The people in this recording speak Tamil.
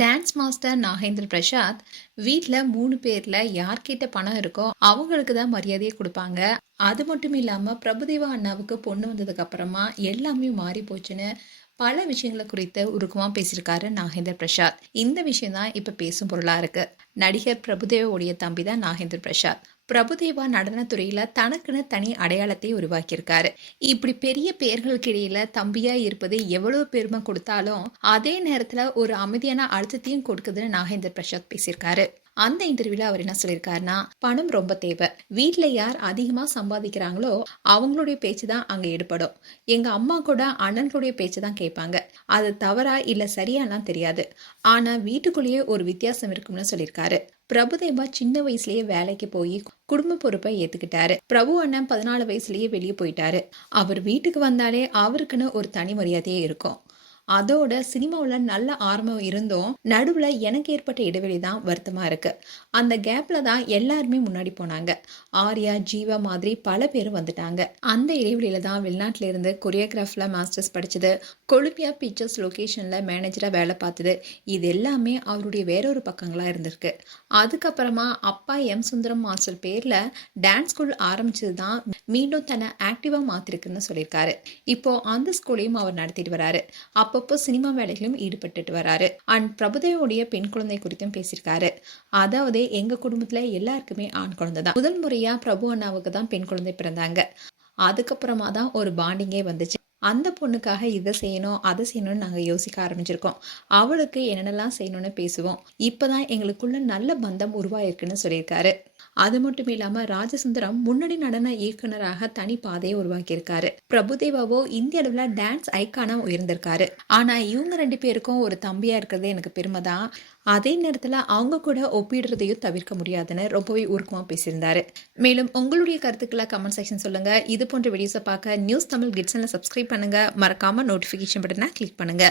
டான்ஸ் மாஸ்டர் நாகேந்திர பிரசாத் வீட்ல 3 பேர்ல யார்கிட்ட பணம் இருக்கோ அவங்களுக்கு தான் மரியாதையை கொடுப்பாங்க. அது மட்டும் இல்லாம பிரபுதேவா அண்ணாவுக்கு பொண்ணு வந்ததுக்கு அப்புறமா எல்லாமே மாறி போச்சுன்னு பல விஷயங்களை குறித்து உருக்கமா பேசியிருக்காரு நாகேந்திர பிரசாத். இந்த விஷயம் தான் இப்ப பேசும் பொருளா இருக்கு. நடிகர் பிரபுதேவாவுடைய தம்பி தான் நாகேந்திர பிரசாத். பிரபுதேவா நடனத்துறையில தனக்குன்னு தனி அடையாளத்தை உருவாக்கியிருக்காரு. இப்படி பெரிய பேர்களுக்கு இடையில தம்பியா இருப்பது எவ்வளவு பெருமை கொடுத்தாலும் அதே நேரத்துல ஒரு அமைதியான அழுத்தத்தையும் கொடுக்குதுன்னு நாகேந்திர பிரசாத் பேசியிருக்காரு. அந்த இன்டர்வியூல அவர் என்ன சொல்லியிருக்காருன்னா, பணம் ரொம்ப தேவை. வீட்ல யார் அதிகமா சம்பாதிக்கிறாங்களோ அவங்களுடைய பேச்சு தான் அங்க எடுபடும். எங்க அம்மா கூட அண்ணன்களுடைய பேச்சு தான் கேட்பாங்க. அது தவறா இல்ல சரியாலாம் தெரியாது. ஆனா வீட்டுக்குள்ளேயே ஒரு வித்தியாசம் இருக்கும்னு சொல்லியிருக்காரு. பிரபுதேவா சின்ன வயசுலயே வேலைக்கு போய் குடும்ப பொறுப்பை ஏத்துக்கிட்டாரு. பிரபு அண்ணன் 14 வயசுலயே வெளியே போயிட்டாரு. அவர் வீட்டுக்கு வந்தாலே அவருக்குன்னு ஒரு தனி மரியாதையே இருக்கும். அதோட சினிமாவில் நல்ல ஆரம்பம் இருந்தும் நடுவில் எனக்கு ஏற்பட்ட இடைவெளி தான் வருத்தமாக இருக்கு. அந்த கேப்ல தான் எல்லாருமே முன்னாடி போனாங்க. ஆர்யா, ஜீவா மாதிரி பல பேர் வந்துட்டாங்க. அந்த இடைவெளியில தான் வெளிநாட்டில இருந்து கொரியோகிராஃபில் மாஸ்டர்ஸ் படிச்சது, கொலம்பியா பிக்சர்ஸ் லொகேஷனில் மேனேஜராக வேலை பார்த்தது, இது எல்லாமே அவருடைய வேறொரு பக்கங்களாக இருந்திருக்கு. அதுக்கப்புறமா அப்பா எம் சுந்தரம் மாஸ்டர் பேரில் டான்ஸ் ஸ்கூல் ஆரம்பிச்சது தான் மீண்டும் தன்னை ஆக்டிவாக மாற்றிருக்குன்னு சொல்லியிருக்காரு. இப்போ அந்த ஸ்கூலையும் அவர் நடத்திட்டு வராரு. அப்பப்போ சினிமா வேலைகளும் ஈடுபட்டுட்டு வராரு. அண்ட் பிரபுதேவோடைய பெண் குழந்தை குறித்தும் பேசியிருக்காரு. அதாவது எங்க குடும்பத்துல எல்லாருக்குமே ஆண் குழந்தை தான். முதல் முறையா பிரபு அண்ணாவுக்கு தான் பெண் குழந்தை பிறந்தாங்க. அதுக்கப்புறமா தான் ஒரு பாண்டிங்கே வந்துச்சு. அந்த பொண்ணுக்காக இதை செய்யணும் அதை செய்யணும்னு நாங்கள் யோசிக்க ஆரம்பிச்சிருக்கோம். அவளுக்கு என்னென்னலாம் செய்யணும்னு பேசுவோம். இப்போதான் எங்களுக்குள்ள நல்ல பந்தம் உருவாயிருக்குன்னு சொல்லியிருக்காரு. அது மட்டும் இல்லாம ராஜசுந்தரம் முன்னணி நடன இயக்குனராக தனி பாதையை உருவாக்கியிருக்காரு. பிரபுதேவாவோ இந்திய அளவுல டான்ஸ் ஐக்கானா உயர்ந்திருக்காரு. ஆனா இவங்க 2 பேருக்கும் ஒரு தம்பியா இருக்கிறது எனக்கு பெருமை தான். அதே நேரத்துல அவங்க கூட ஒப்பிடுறதையும் தவிர்க்க முடியாதுன்னு ரொம்பவே உருக்கமா பேசியிருந்தாரு. மேலும் உங்களுடைய கருத்துக்களை கமெண்ட் செக்ஷன் சொல்லுங்க. இது போன்ற வீடியோஸை பார்க்க நியூஸ் தமிழ் கிட்ஸ்ல சப்ஸ்கிரைப் பண்ணுங்க. மறக்காம நோட்டிபிகேஷன் பட்டனை கிளிக் பண்ணுங்க.